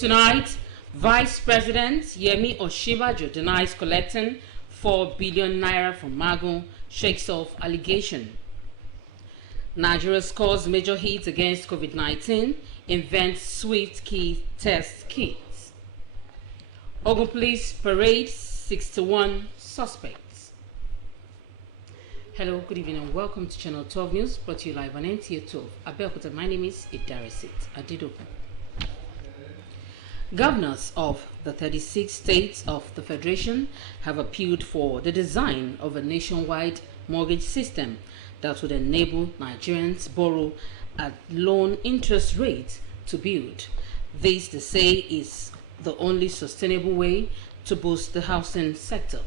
Tonight, Vice President Yemi Osinbajo denies collecting 4 billion naira from Magun, shakes off allegation. Nigeria scores major hits against COVID-19, invents swift key test kits. Ogun Police parade 61 suspects. Hello, good evening and welcome to Channel 12 News, brought to you live on Nta 12 Abeokuta. My name is Nta Abeokuta. Governors of the 36 states of the Federation have appealed for the design of a nationwide mortgage system that would enable Nigerians borrow at loan interest rates to build. This, they say, is the only sustainable way to boost the housing sector.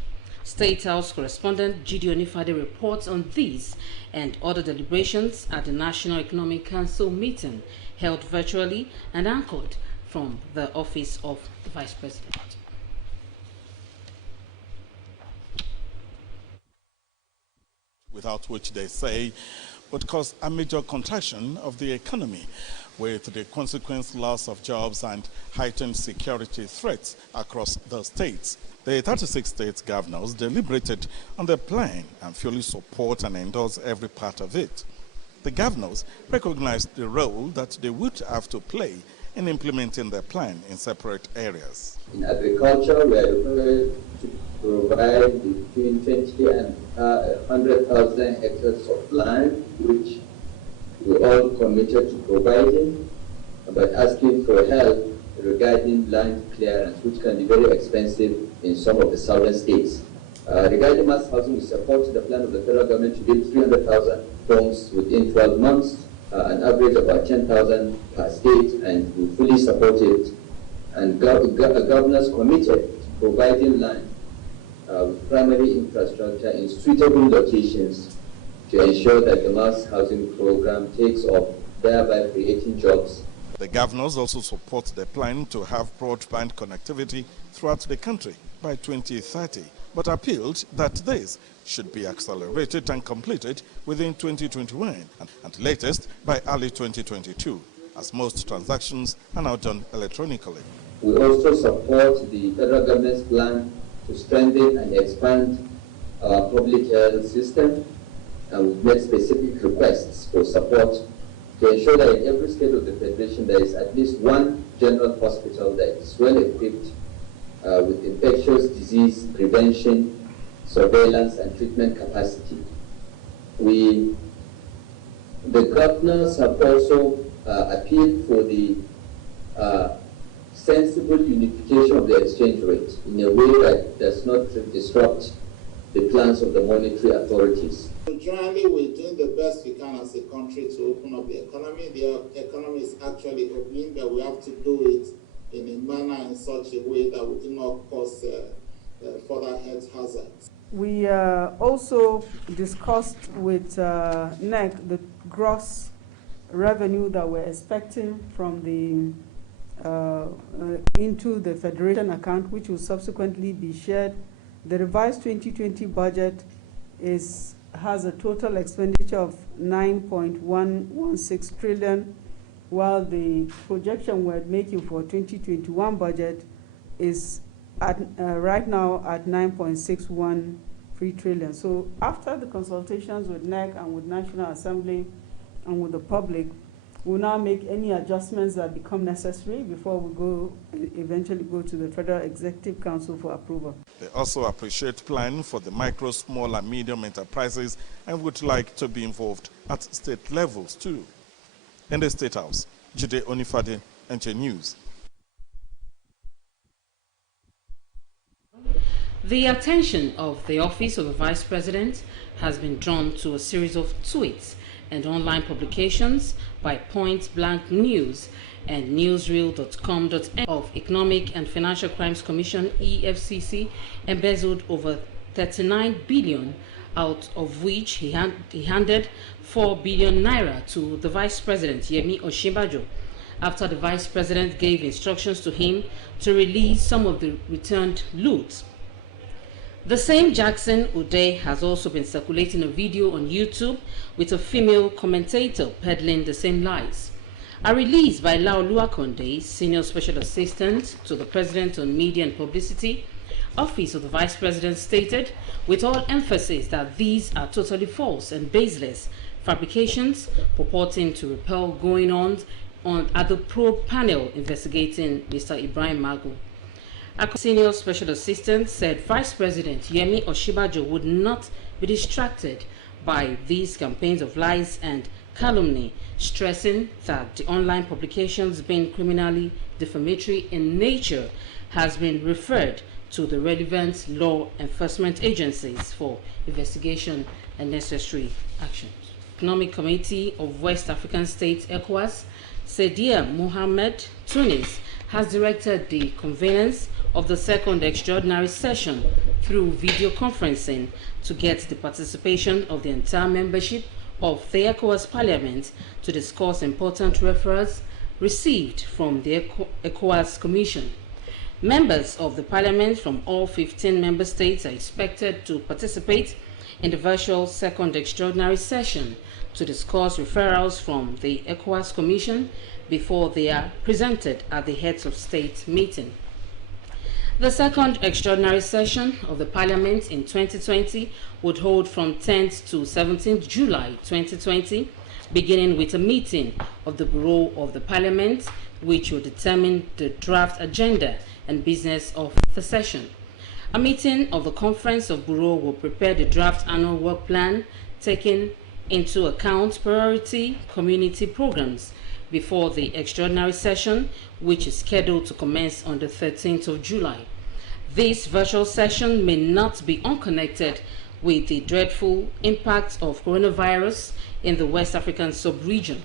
State House correspondent Jide Onifade reports on these and other deliberations at the National Economic Council meeting held virtually and anchored from the office of the Vice President. Without which they say would cause a major contraction of the economy, with the consequent loss of jobs and heightened security threats across the states. The 36 state governors deliberated on the plan and fully support and endorse every part of it. The governors recognized the role that they would have to play in implementing their plan in separate areas. In agriculture, we are required to provide between 20 and 100,000 hectares of land, which we all committed to providing, but asking for help regarding land clearance, which can be very expensive in some of the southern states. Regarding mass housing, we support the plan of the federal government to build 300,000 homes within 12 months, an average of about 10,000 per state, and we fully support it. And governors committed to providing land with primary infrastructure in suitable locations to ensure that the mass housing program takes off, thereby creating jobs. The governors also support the plan to have broadband connectivity throughout the country by 2030, but appealed that this should be accelerated and completed within 2021 and latest by early 2022, as most transactions are now done electronically. We also support the federal government's plan to strengthen and expand our public health system, and we've made specific requests for support to ensure that in every state of the Federation there is at least one general hospital that is well equipped with infectious disease prevention, surveillance and treatment capacity. The governors have also appealed for the sensible unification of the exchange rate in a way that does not disrupt the plans of the monetary authorities. Generally, we're doing the best we can as a country to open up the economy. The economy is actually opening, but we have to do it in a manner in such a way that we do not cause further health hazards. We also discussed with NEC the gross revenue that we're expecting from the into the Federation account, which will subsequently be shared. The revised 2020 budget has a total expenditure of 9.116 trillion, while the projection we're making for 2021 budget is at right now at 9.613 trillion. So after the consultations with NEC and with National Assembly and with the public, we'll now make any adjustments that become necessary before we eventually go to the Federal Executive Council for approval. They also appreciate plan for the micro, small and medium enterprises and would like to be involved at state levels too. In the State House, Jide Onifade, Nta News. The attention of the Office of the Vice President has been drawn to a series of tweets and online publications by Point Blank News and newsreel.com.n of Economic and Financial Crimes Commission EFCC embezzled over 39 billion, out of which he handed 4 billion naira to the Vice President Yemi Osinbajo after the Vice President gave instructions to him to release some of the returned loot. The same Jackson Uday has also been circulating a video on YouTube with a female commentator peddling the same lies. A release by Laolu Akonde, Senior Special Assistant to the President on Media and Publicity, Office of the Vice President, stated with all emphasis that these are totally false and baseless fabrications purporting to repel going on at the probe panel investigating Mr. Ibrahim Magu. A Senior Special Assistant said Vice President Yemi Oshibajo would not be distracted by these campaigns of lies and calumny, stressing that the online publications being criminally defamatory in nature has been referred to the relevant law enforcement agencies for investigation and necessary actions. Economic Committee of West African States, ECOWAS, Sedia Mohamed Tunis, has directed the convenience of the second extraordinary session through video conferencing to get the participation of the entire membership of the ECOWAS Parliament to discuss important referrals received from the ECOWAS Commission. Members of the Parliament from all 15 member states are expected to participate in the virtual second extraordinary session to discuss referrals from the ECOWAS Commission before they are presented at the Heads of State meeting. The second extraordinary session of the Parliament in 2020 would hold from 10th to 17th July 2020, beginning with a meeting of the Bureau of the Parliament, which will determine the draft agenda and business of the session. A meeting of the Conference of Bureau will prepare the draft annual work plan, taking into account priority community programs before the extraordinary session, which is scheduled to commence on the 13th of July. This virtual session may not be unconnected with the dreadful impact of coronavirus in the West African sub-region.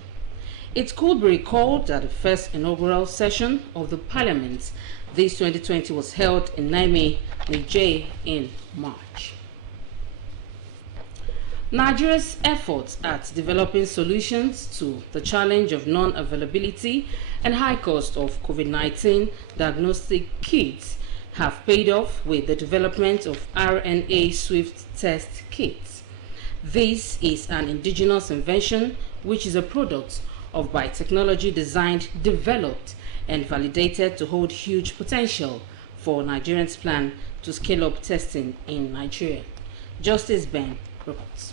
It could be recalled that the first inaugural session of the Parliament this 2020 was held in Niamey, Niger in March. Nigeria's efforts at developing solutions to the challenge of non-availability and high cost of COVID-19 diagnostic kits have paid off with the development of RNA Swift test kits. This is an indigenous invention which is a product of biotechnology designed, developed, and validated to hold huge potential for Nigerians' plan to scale up testing in Nigeria. Justice Ben reports.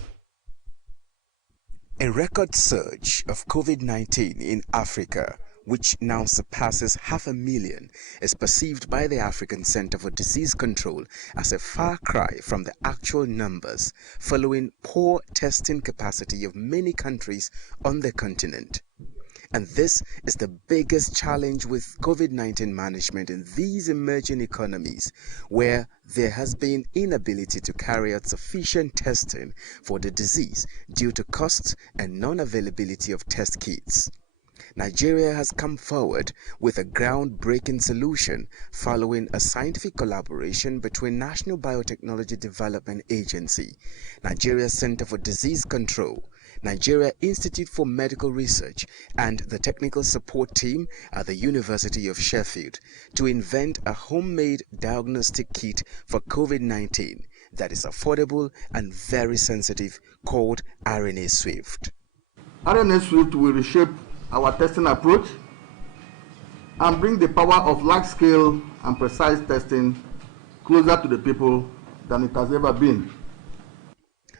A record surge of COVID-19 in Africa, which now surpasses 500,000, is perceived by the African Center for Disease Control as a far cry from the actual numbers, following poor testing capacity of many countries on the continent. And this is the biggest challenge with COVID-19 management in these emerging economies, where there has been inability to carry out sufficient testing for the disease due to costs and non-availability of test kits. Nigeria has come forward with a groundbreaking solution following a scientific collaboration between National Biotechnology Development Agency, Nigeria Center for Disease Control, Nigeria Institute for Medical Research, and the technical support team at the University of Sheffield to invent a homemade diagnostic kit for COVID-19 that is affordable and very sensitive, called RNA Swift. RNA Swift will reshape our testing approach and bring the power of large-scale and precise testing closer to the people than it has ever been.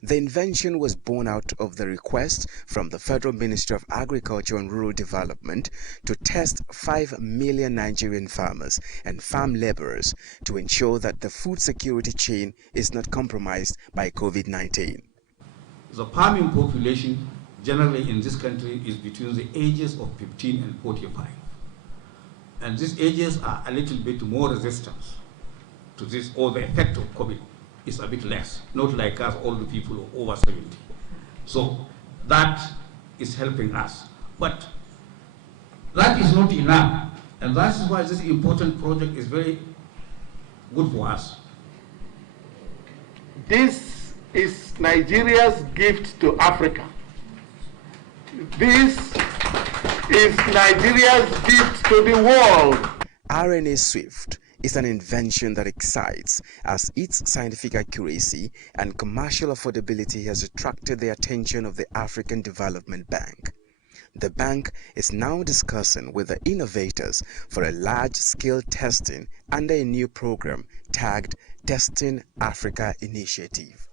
The invention was born out of the request from the Federal Ministry of Agriculture and Rural Development to test 5 million Nigerian farmers and farm laborers to ensure that the food security chain is not compromised by COVID-19. The farming population generally in this country is between the ages of 15 and 45. And these ages are a little bit more resistant to this, or the effect of COVID is a bit less, not like us older people over 70. So that is helping us. But that is not enough. And that's why this important project is very good for us. This is Nigeria's gift to Africa. This is Nigeria's gift to the world. RNA Swift is an invention that excites as its scientific accuracy and commercial affordability has attracted the attention of the African Development Bank. The bank is now discussing with the innovators for a large-scale testing under a new program tagged Testing Africa Initiative.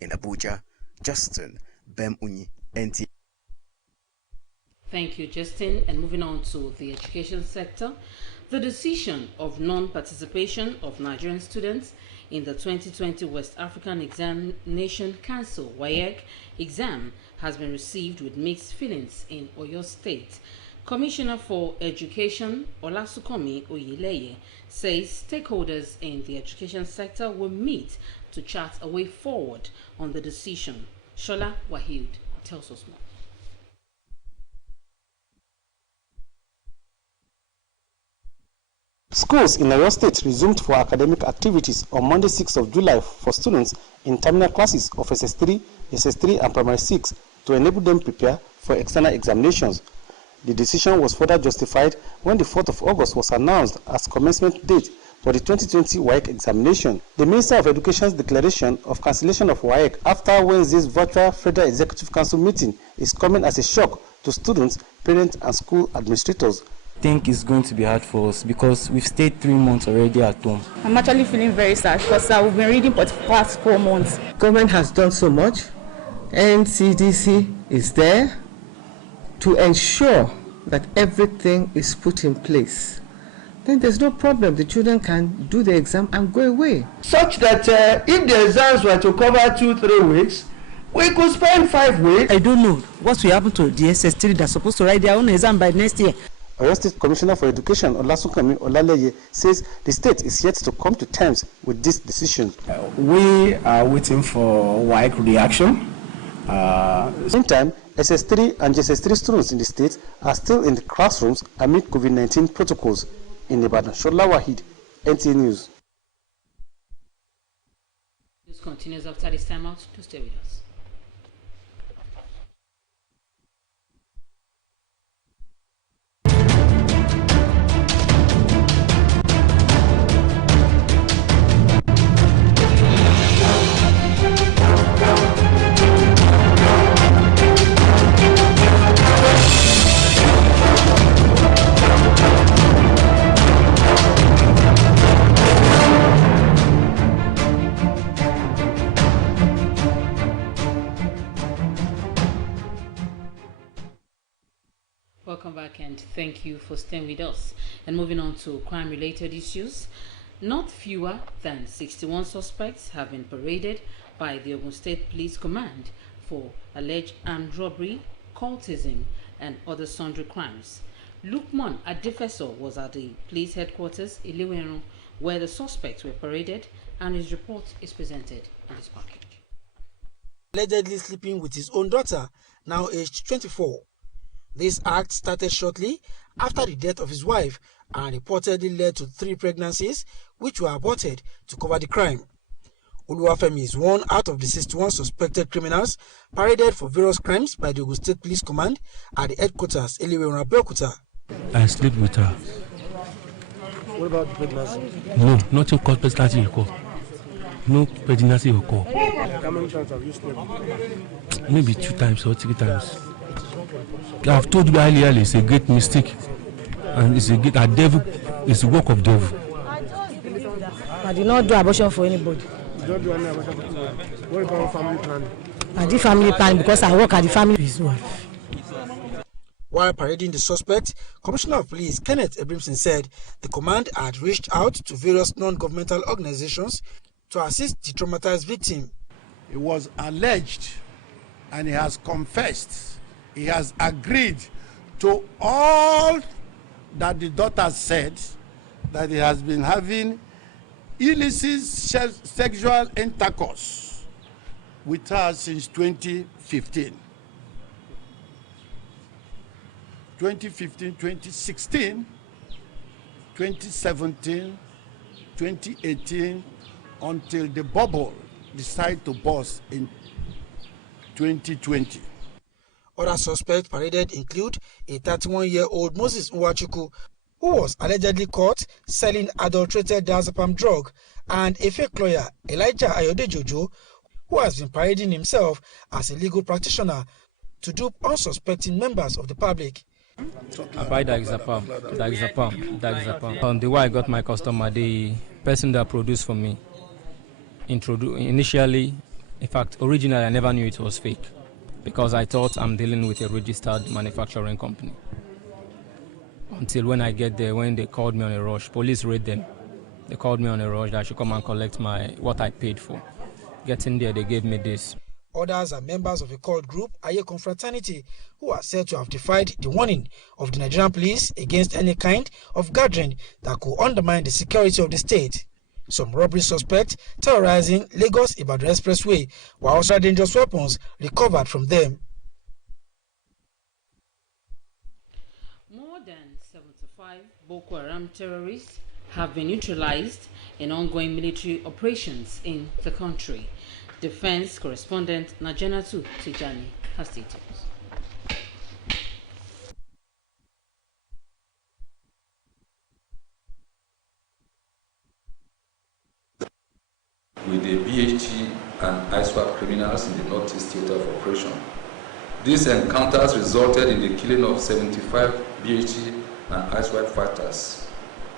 In Abuja, Justin Bemunyi, Nta. Thank you, Justin. And moving on to the education sector, the decision of non-participation of Nigerian students in the 2020 West African Examination Council (WAEC) exam has been received with mixed feelings in Oyo State. Commissioner for Education Olasukomi Oyeleye says stakeholders in the education sector will meet to chart a way forward on the decision. Shola Wahid tells us more. Schools in Oyo State resumed for academic activities on Monday 6th of July for students in terminal classes of SS3, SS3 and Primary 6 to enable them prepare for external examinations. The decision was further justified when the 4th of August was announced as commencement date for the 2020 WAEC examination. The Minister of Education's declaration of cancellation of WAEC after Wednesday's virtual Federal Executive Council meeting is coming as a shock to students, parents and school administrators. I think it's going to be hard for us because we've stayed 3 months already at home. I'm actually feeling very sad because we've been reading for the past 4 months. Government has done so much. NCDC is there to ensure that everything is put in place. Then there's no problem. The children can do the exam and go away. Such that if the exams were to cover 2-3 weeks, we could spend 5 weeks. I don't know what will happen to the SS3 that's supposed to write their own exam by next year. Oyo State Commissioner for Education Olasukomi Oyeleye says the state is yet to come to terms with this decision. We are waiting for WAEC reaction. Meantime, SS3 and JSS3 students in the state are still in the classrooms amid COVID-19 protocols. In Ibadan, Shola Wahid, NTA News. News continues after this time out. To stay with us. Welcome back and thank you for staying with us. And moving on to crime-related issues, not fewer than 61 suspects have been paraded by the Ogun State Police Command for alleged armed robbery, cultism, and other sundry crimes. Lukman Adefeso was at the police headquarters, Ileweron, where the suspects were paraded, and his report is presented in this package. Allegedly sleeping with his own daughter, now aged 24. This act started shortly after the death of his wife and reportedly led to 3 pregnancies which were aborted to cover the crime. Oluwafemi is one out of the 61 suspected criminals paraded for various crimes by the Ogun State Police Command at the headquarters Nta Abeokuta. I sleep with her. What about the pregnancy? No, nothing called pregnancy occur. No pregnancy occur. How many times have you slept? Maybe 2 times or 3 times. I've told you earlier it's a great mistake, and it's a devil. It's a work of devil. I did not do abortion for anybody. You don't do any abortion for anybody. What about family planning? I did family planning because I work at the family with his wife. While parading the suspect, Commissioner of Police Kenneth Ebrimson said the command had reached out to various non-governmental organizations to assist the traumatized victim. It was alleged and he has confessed. He has agreed to all that the daughter said, that he has been having illicit sexual intercourse with her since 2015. 2015, 2016, 2017, 2018, until the bubble decided to burst in 2020. Other suspects paraded include a 31-year-old Moses Nwachukwu, who was allegedly caught selling adulterated diazepam drug, and a fake lawyer, Elijah Ayodejojo, who has been parading himself as a legal practitioner to dupe unsuspecting members of the public. I buy Dagzapam. On the way I got my customer, the person that produced for me, initially, in fact, originally I never knew it was fake because I thought I'm dealing with a registered manufacturing company. Until when I get there, when they called me on a rush, police raid them. They called me on a rush that I should come and collect what I paid for. Getting there, they gave me this. Others are members of a cult group, Aye Confraternity, who are said to have defied the warning of the Nigerian police against any kind of gathering that could undermine the security of the state. Some robbery suspects terrorizing Lagos-Ibadan Expressway, while also dangerous weapons recovered from them. More than 75 Boko Haram terrorists have been neutralized in ongoing military operations in the country. Defense correspondent Najanatu Tijani has details. With the BHT and ISWAP criminals in the Northeast Theater of Operation. These encounters resulted in the killing of 75 BHT and ISWAP fighters,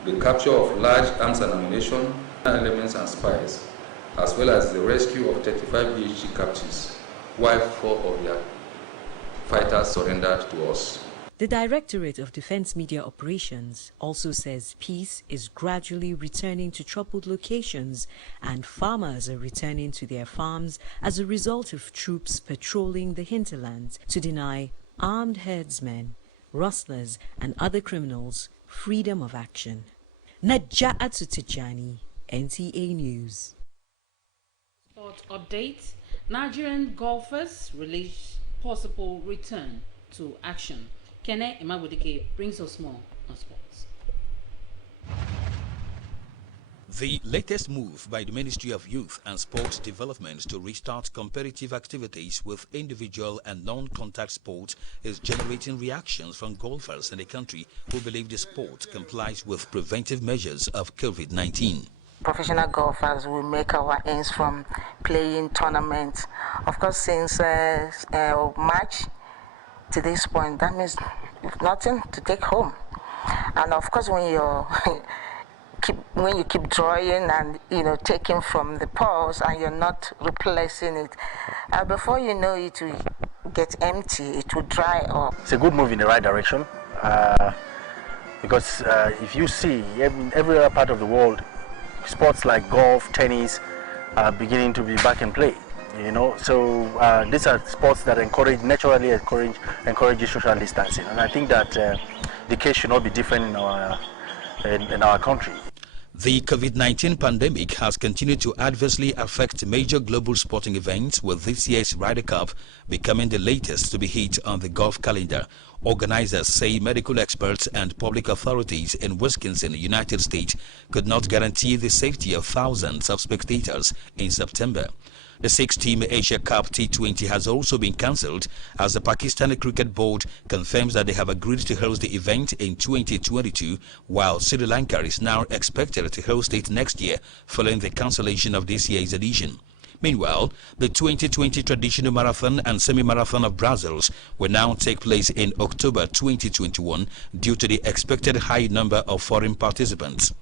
the capture of large arms and ammunition, elements and spies, as well as the rescue of 35 BHT captives, while 4 of their fighters surrendered to us. The Directorate of Defense Media Operations also says peace is gradually returning to troubled locations and farmers are returning to their farms as a result of troops patrolling the hinterlands to deny armed herdsmen, rustlers and other criminals freedom of action. Naja'atu Tijani, NTA News. Sport update. Nigerian golfers release possible return to action. Kene Imabudike brings us more on sports. The latest move by the Ministry of Youth and Sport Development to restart competitive activities with individual and non-contact sports is generating reactions from golfers in the country who believe the sport complies with preventive measures of COVID-19. Professional golfers will make our ends from playing tournaments. Of course, since March to this point, that means nothing to take home. And of course, when you keep drawing and taking from the pause and you're not replacing it, before you know it will get empty, it will dry up. It's a good move in the right direction because if you see every other part of the world, sports like golf, tennis are beginning to be back in play. So these are sports that naturally encourage social distancing, and I think that the case should not be different in our country. The COVID-19 pandemic has continued to adversely affect major global sporting events, with this year's Ryder Cup becoming the latest to be hit on the golf calendar. Organizers say medical experts and public authorities in Wisconsin, United States, could not guarantee the safety of thousands of spectators in September. The 6-team Asia Cup T20 has also been cancelled as the Pakistani Cricket Board confirms that they have agreed to host the event in 2022, while Sri Lanka is now expected to host it next year following the cancellation of this year's edition. Meanwhile, the 2020 traditional marathon and semi-marathon of Brussels will now take place in October 2021 due to the expected high number of foreign participants.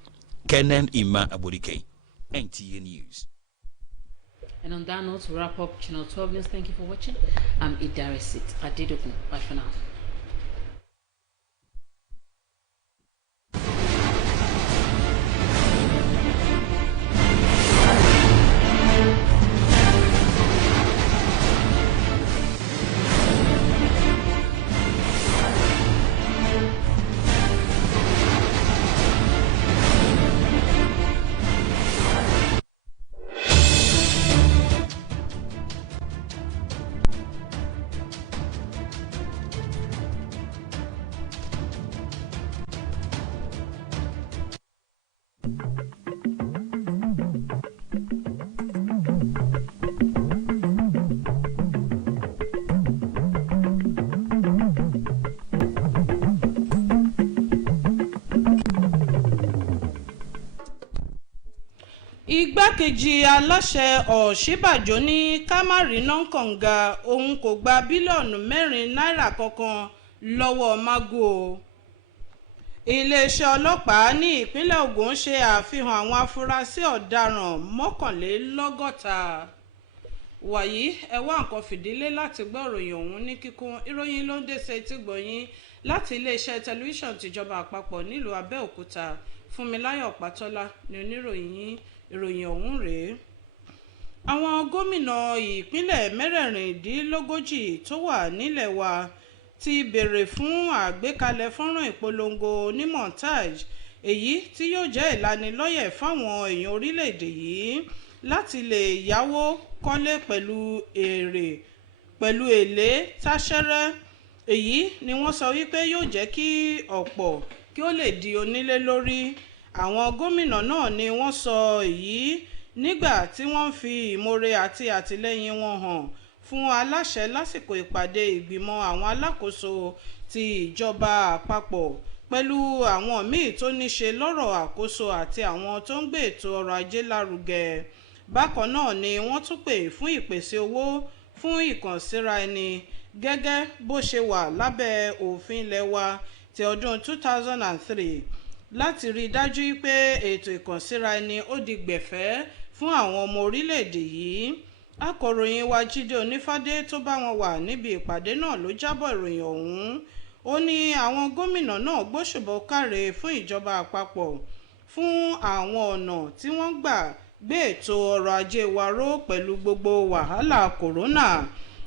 Kenan Ima Abudike, NTA News. And on that note, we wrap up Channel 12 News. Thank you for watching. I'm Idarisit Adedogun. Bye for now. Igbákejì aláṣẹ Ọ̀ṣínbàjò ní ká má rí Nọ́kànga òun kò gba bílíọ̀nù 4 náírà kankan lọ́wọ́ mago. Iléeṣẹ́ ọlọ́pàá ní ìpínlẹ̀ Ògùn ṣe àfihàn àwọn afurasí ọ̀daràn 61. Wàyí ẹ wá nǹkan fìdílé láti gbọ́ ìròyìn ọ̀hún ní kíkún. Ìròyìn ló ń dé sí etí gbọ̀yìn láti iléeṣẹ́ tẹlifíṣàn tìjọba àpapọ̀ nílùú Abẹ́òkúta. Fúnmiláyọ̀ Pátọ́lá ni oníròyìn ìròyìn ọ̀hún rèé. Àwọn gómìnà ìpínlẹ̀ 46 tó wà nílẹ̀ wa ti béèrè fún àgbékalẹ̀ fọ́nrán ìpolongo ní montage èyí tí yóò jẹ́ ìlanilọ́yẹ̀ fáwọn èèyàn orílẹ̀-èdè yìí láti lè yáwó kọ́lé pẹ̀lú èlé táṣẹ́rẹ́. Èyí ni wọ́n sọ wípé yóò jẹ́ kí ọ̀pọ̀ kí ó lè di onílé lórí. Àwọn gómìnà náà ni wọ́n sọ èyí nígbà tí wọ́n fi ìmoore àti àtìlẹ́yìn wọn hàn fún aláṣẹ lásìkò ìpàdé ìgbìmọ̀ àwọn alákòóso ti ìjọba àpapọ̀ pẹ̀lú àwọn míì tó ní ṣe lọ́rọ̀ àkóso àti àwọn tó ń gbé ètò ọrọ̀ ajé lárugẹ. Bákan náà ni wọ́n tún pè fún ìpèsè owó fún ìkànsíra ẹni gẹ́gẹ́ bó ṣe wà lábẹ́ òfin ilẹ̀ wa ti ọdún 2003 láti rí dájú pé ètò ìkànsíra ẹni ó di gbẹ̀fẹ́ fún àwọn ọmọ orílẹ̀-èdè yìí. Akọ̀ròyìn wa Jídé Onífádé tó bá wọn wà níbi ìpàdé náà ló jábọ̀ ìròyìn ọ̀hún. Ó ní àwọn gómìnà náà gbóṣùbọ̀ káre fún ìjọba àpapọ̀ fún àwọn ọ̀nà tí wọ́n gbà gbé ètò ọrọ̀ ajé wa ró pẹ̀lú gbogbo wàhálà kòrónà.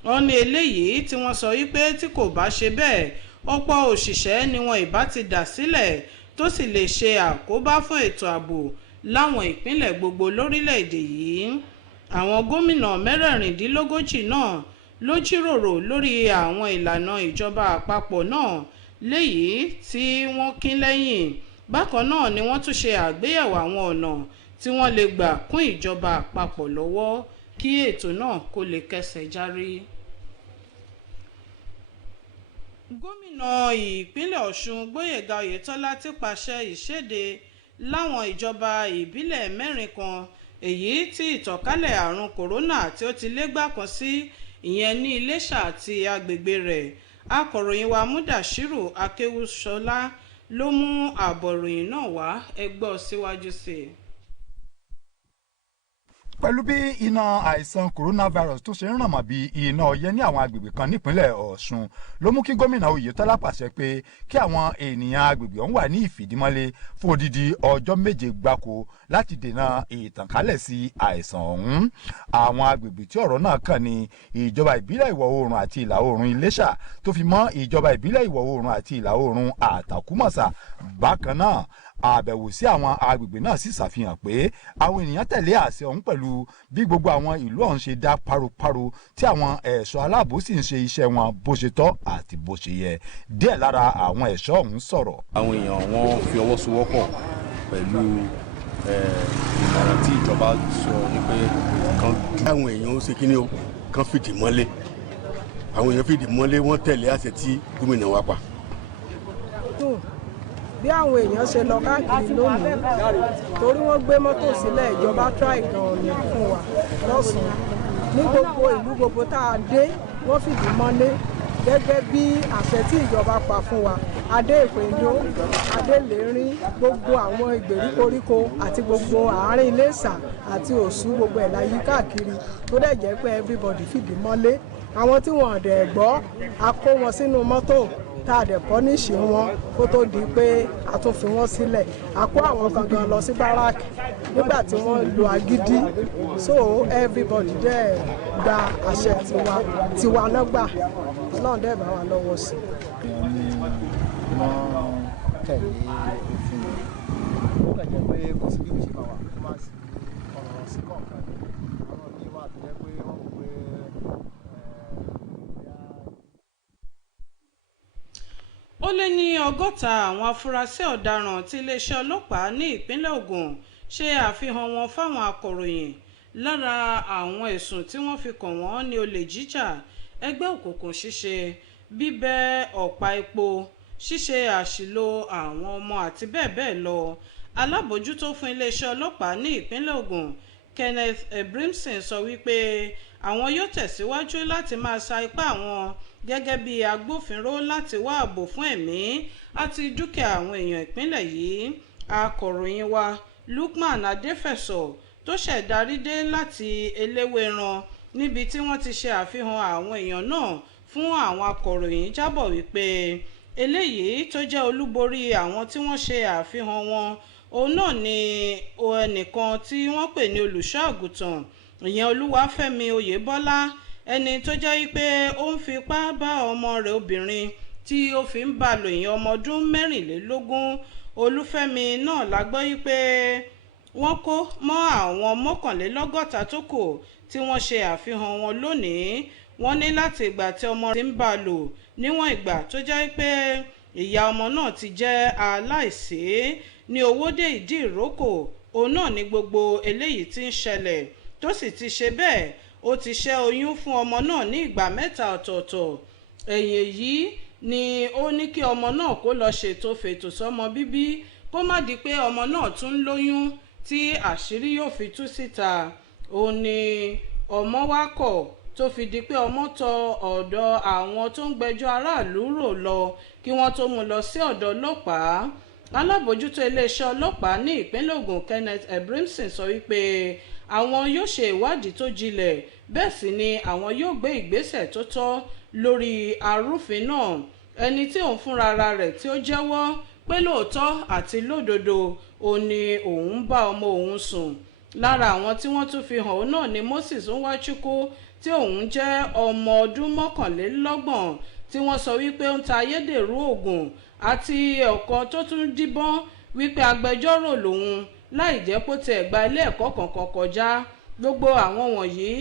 Wọ́n ní eléyìí tí wọ́n sọ wípé tí kò bá ṣe bẹ́ẹ̀ ọ̀pọ̀ òṣìṣẹ́ ni wọn ìbá ti dà sílẹ̀ tó sì lè ṣe àkóbá fún ètò ààbò láwọn ìpínlẹ̀ gbogbo lórílẹ̀-èdè yìí. Àwọn gómìnà 46 náà ló jíròrò lórí àwọn ìlànà ìjọba àpapọ̀ náà léyìí tí wọ́n kín lẹ́yìn. Bákan náà ni wọ́n tún ṣe àgbéyẹ̀wò àwọn ọ̀nà tí wọ́n lè gbà kún ìjọba àpapọ̀ lọ́wọ́ kí ètò náà kó lè kẹsẹ̀ járí. Gómìnà ìpínlẹ̀ Ọ̀ṣun Gbóyèga Oyètọ́lá ti pàṣẹ ìṣèdè láwọn ìjọba ìbílẹ̀ 4 kan èyí tí ìtànkálẹ̀ àrùn kòrónà tí ó ti légbà kan sí ìyẹn ní Iléṣà àti agbègbè rẹ̀. Akọ̀ròyìn wa Múdàṣírù Akéwúṣọlá ló mú àbọ̀ròyìn náà wá ẹgbọ́ síwájú sí i. Pẹ̀lú bí iná àìsàn coronavirus tó ṣe ń ràn mọ́ bí iná ọyẹ́ ní àwọn agbègbè kan nípínlẹ̀ Ọ̀ṣun ló mú kí gómìnà Oyètọ́lá pàṣẹ pé kí àwọn ènìyàn agbègbè ọ̀hún wà ní ìfìdímọ́lé fún odidi ọjọ́ 7 gbáko láti dènà ìtànkálẹ̀ sí àìsàn ọ̀hún. Àwọn agbègbè tí ọ̀rọ̀ náà kàn ní ìjọba ìbílẹ̀ ìwọ̀ oòrùn àti ìlà oòrùn Iléṣà tó fi mọ́ ìjọba ìbílẹ̀ ìwọ̀ oòrùn àti ìlà oòrùn Àtàkùmọ̀sà. Bákan náà àbẹ̀wò sí àwọn agbègbè náà sì ṣàfihàn pé àwọn ènìyàn tẹ̀lé àṣẹ ọ̀hún pẹ̀lú bí gbogbo àwọn ìlú ọ̀hún ṣe dá páropáro tí àwọn ẹ̀ṣọ́ aláàbò sì ń ṣe iṣẹ́ wọn bó ṣe tọ́ àti bó ṣe yẹ. Díẹ̀ lára àwọn ẹ̀ṣọ́ ọ̀hún sọ̀rọ̀. Àwọn èèyàn wọn fi ọwọ́ sowọ́pọ̀ pẹ̀lú ìmọ̀ràn tí ìjọba sọ ní pé kan àwọn èèyàn ó ṣe kí ni o kan fìdí mọ́lé. Àwọn èèyàn fìdí mọ́lé wọ́n tẹ̀lé àṣẹ tí gómìnà wa pa. Bí àwọn èèyàn ṣe lọ káàkiri lónìí torí wọ́n gbé mọ́tò sílẹ̀ ìjọba try gan-an fún wa lọ́sàn-án ní gbogbo ìlú gbogbo tá a dé wọ́n fìdí mọ́lé gẹ́gẹ́ bí àṣẹ tí ìjọba pa fún wa. Adé Ìpèndó, Adélérín, gbogbo àwọn ìgbèríkoríko àti gbogbo àárín Iléṣà àti Òṣù gbogbo ẹ̀ la yí káàkiri tó dẹ̀ jẹ́ pé everybody fìdí mọ́lé. Àwọn tí wọ́n dẹ̀ gbọ́ a kó wọn sínú mọ́tò tá a dẹ̀ pọ́níṣì wọn kó tó di pé a tún fi wọ́n sílẹ̀. A kó àwọn gangan lọ sí báràkì nígbà tí wọ́n lo agídí so everybody dẹ̀ gba àṣẹ tiwa náà gbà náà dẹ̀ bá wa lọ́wọ́ sí i. Wọ́n tẹ̀lé òfin ó kàn jẹ́ pé kò sí bí mo ṣe máa wà kó má sí ọ̀rọ̀ sí kọ̀ọ̀kan àwọn míì wà tó jẹ́ pé wọ́n wò pé ó lé ní 60 àwọn afurasí ọ̀daràn tí iléeṣẹ́ ọlọ́pàá ní ìpínlẹ̀ Ògùn ṣe àfihàn wọn fáwọn akọ̀ròyìn. Lára àwọn ẹ̀sùn tí wọ́n fi kàn wọ́n ní olè jíjà, ẹgbẹ́ òkùnkùn ṣíṣe, bíbẹ́ ọ̀pá epo, ṣíṣe àṣìlò àwọn ọmọ àti bẹ́ẹ̀ bẹ́ẹ̀ lọ. alábòójútó fún iléeṣẹ́ ọlọ́pàá ní ìpínlẹ̀ Ògùn Kenneth Abrimson sọ wípé àwọn yóò tẹ̀síwájú láti máa sa ipá àwọn gẹ́gẹ́ bí agbófinró láti wá ààbò fún ẹ̀mí àti dúkìá àwọn èèyàn ìpínlẹ̀ yìí. Akọ̀ròyìn wa Lukman Adéfẹ̀sọ tó ṣẹ̀dárí dé láti Eléwéran níbi tí wọ́n ti ṣe àfihàn àwọn èèyàn náà fún àwọn akọ̀ròyìn jábọ̀ wípé eléyìí tó jẹ́ olúborí àwọn tí wọ́n ṣe àfihàn wọn òun náà ni ẹnìkan tí wọ́n pè ní olùṣọ́ àgùntàn ìyẹn Olúwafẹ́mi Oyèbọ́lá, ẹni tó jẹ́ wípé ó ń fipá bá ọmọ rẹ̀ obìnrin tí ó fi ń bá lò ìyẹn ọmọ ọdún 24. Olúfẹ́mi náà la gbọ́ wípé wọ́n kó mọ́ àwọn 61 tó kù tí wọ́n ṣe àfihàn wọn lónìí. Wọ́n ní láti ìgbà tí ọmọ rẹ̀ ń bá lò níwọ̀n ìgbà tó jẹ́ pé ìyá ọmọ náà ti jẹ́ aláìsí ní Owódé Ìdí Ìrókò, òun náà ní gbogbo eléyìí tí ń ṣẹlẹ̀ tó sì ti ṣe bẹ́ẹ̀ ó ti ṣẹ́ oyún fún ọmọ náà ní ìgbà 3 ọ̀tọ̀ọ̀tọ̀. Ẹ̀yìn yìí ni ó ní kí ọmọ náà kó lọ ṣètò fètò sọ́mọ bíbí kó má di pé ọmọ náà tún lóyún tí àṣírí yóò fi tú síta. Ó ní ọmọ wá kọ̀ tó fi di pé ọmọ tọ ọ̀dọ̀ àwọn tó ń gbẹ́jọ́ aráàlú rò lọ kí wọ́n tó mú lọ sí ọ̀dọ̀ ọlọ́pàá. Alábòójútó iléeṣẹ́ ọlọ́pàá ní ìpínlẹ̀ Ògùn Kenneth Abrimson sọ wípé àwọn yóò ṣe ìwádìí tó jinlẹ̀, bẹ́ẹ̀ sì ni àwọn yóò gbé ìgbésẹ̀ tó tọ́ lórí arúfin náà, ẹni tí òun fúnra rẹ̀ tí ó jẹ́wọ́ pé lóòótọ́ àti lódodo òun ni òun ń bá ọmọ òun sùn. Lára àwọn tí wọ́n tún fi hàn òun náà ni Moses Nwachukwu tí òun jẹ́ ọmọ ọdún 31 tí wọ́n sọ wípé ó ń ta ayédèrú oògùn àti ọ̀kan tó tún díbọ́n wípé agbẹjọ́rò lòun láì jẹ́ kó tiẹ̀ gba ilé ẹ̀kọ́ kankan kọjá. Gbogbo àwọn wọ̀nyí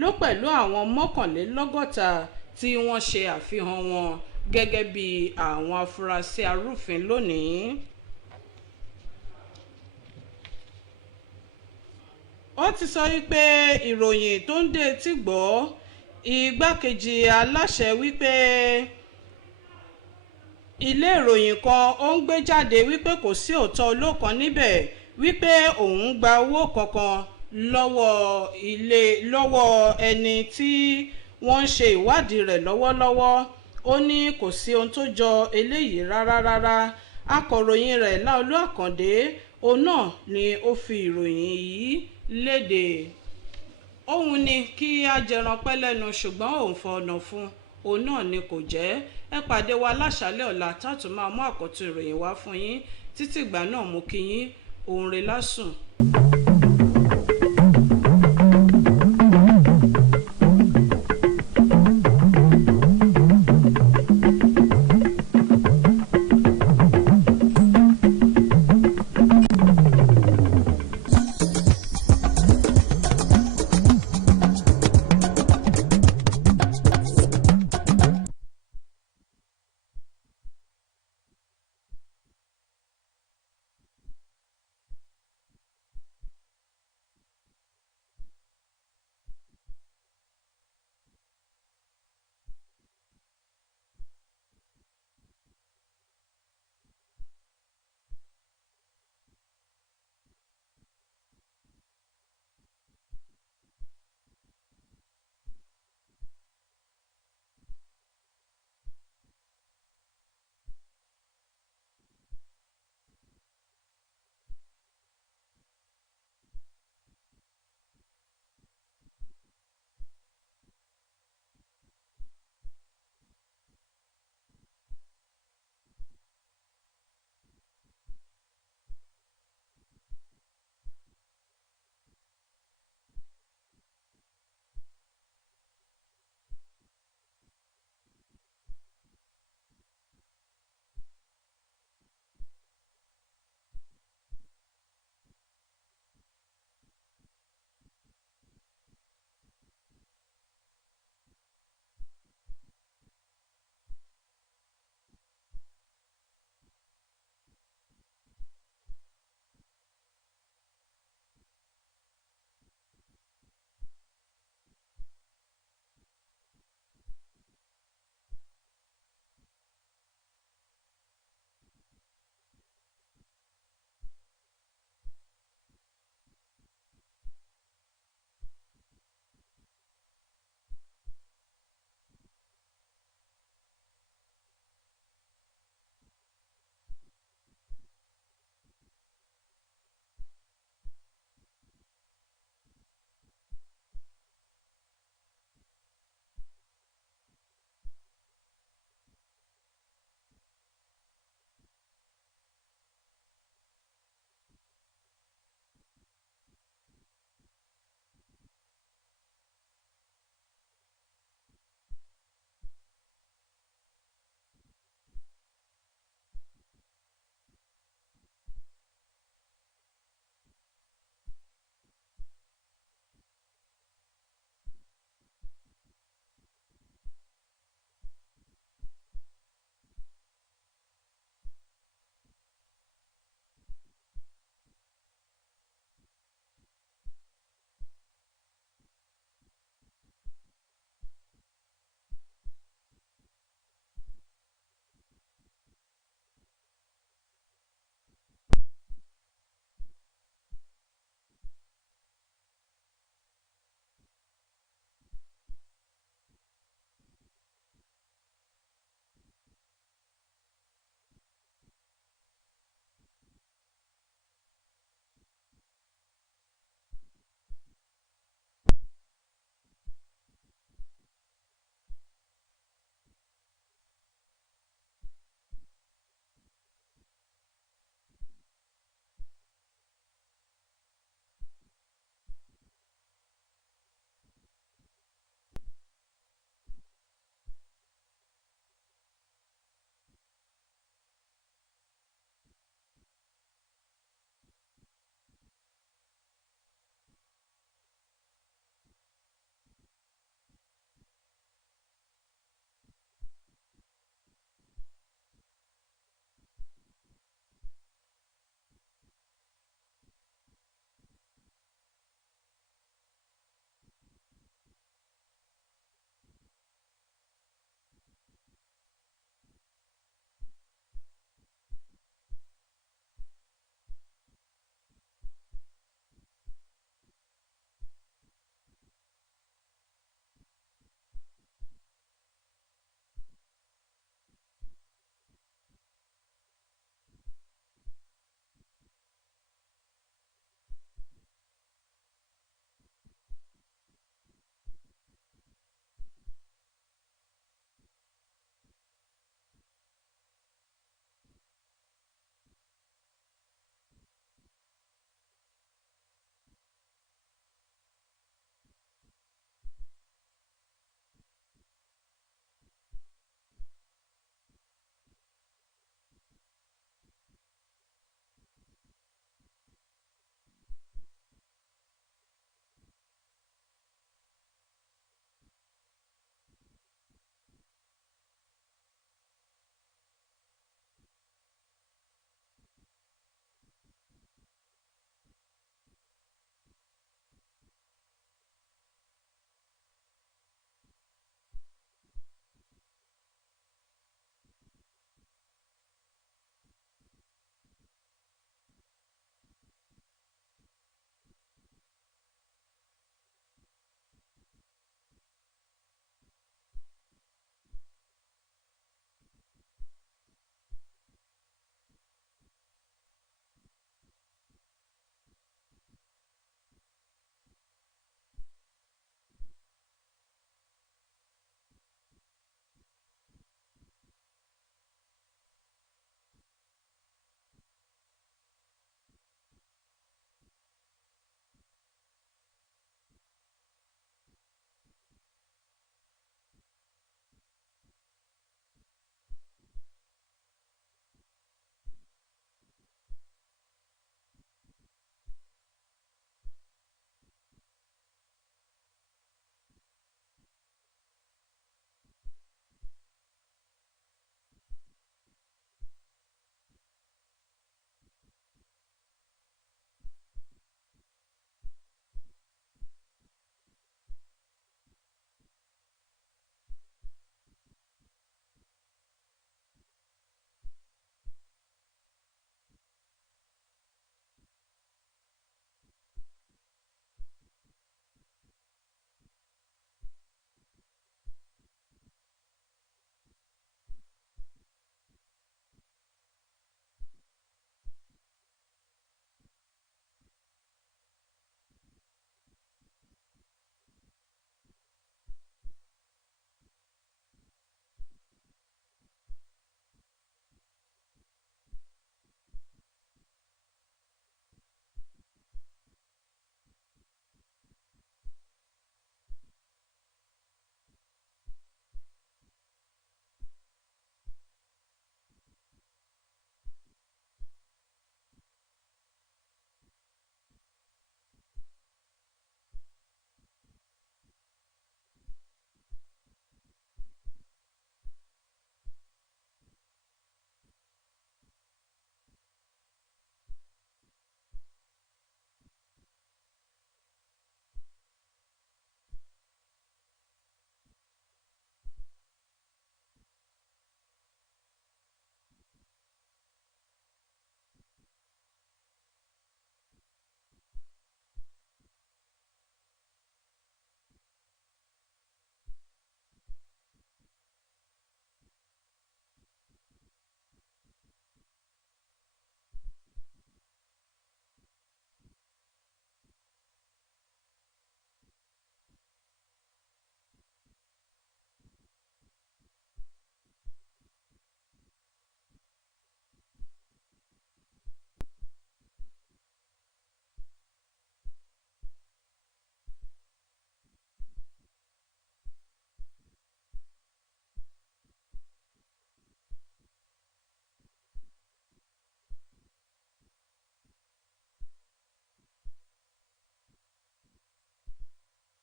ló pẹ̀lú àwọn 61 tí wọ́n ṣe àfihàn wọn gẹ́gẹ́ bí àwọn afurasí arúfin lónìí. Ó ti sọ wípé ìròyìn tó ń dé etí gbọ́ igbákejì aláṣẹ wípé ilé ìròyìn kan ó ń gbé jáde wípé kò sí òótọ́ olókan níbẹ̀ wípé òun gba owó kankan lọ́wọ́ ẹni tí wọ́n ń ṣe ìwádìí rẹ̀ lọ́wọ́lọ́wọ́. Ó ní kò sí ohun tó jọ eléyìí rárá. Akọ̀ròyìn rẹ̀ Láolú Àkàndé òun náà ni ó fi ìròyìn yìí léde. Òun ni kí ajẹran pẹ́ lẹ́nu ṣùgbọ́n òun fọ ọ̀nà fún òun náà ni kò jẹ́. Ẹ pàdé wa láṣálẹ́ ọ̀la tátù máa mú àkọ́tún ìròyìn wá fún yín. Títí ìgbà náà mo kí yín, òun rè lásùn.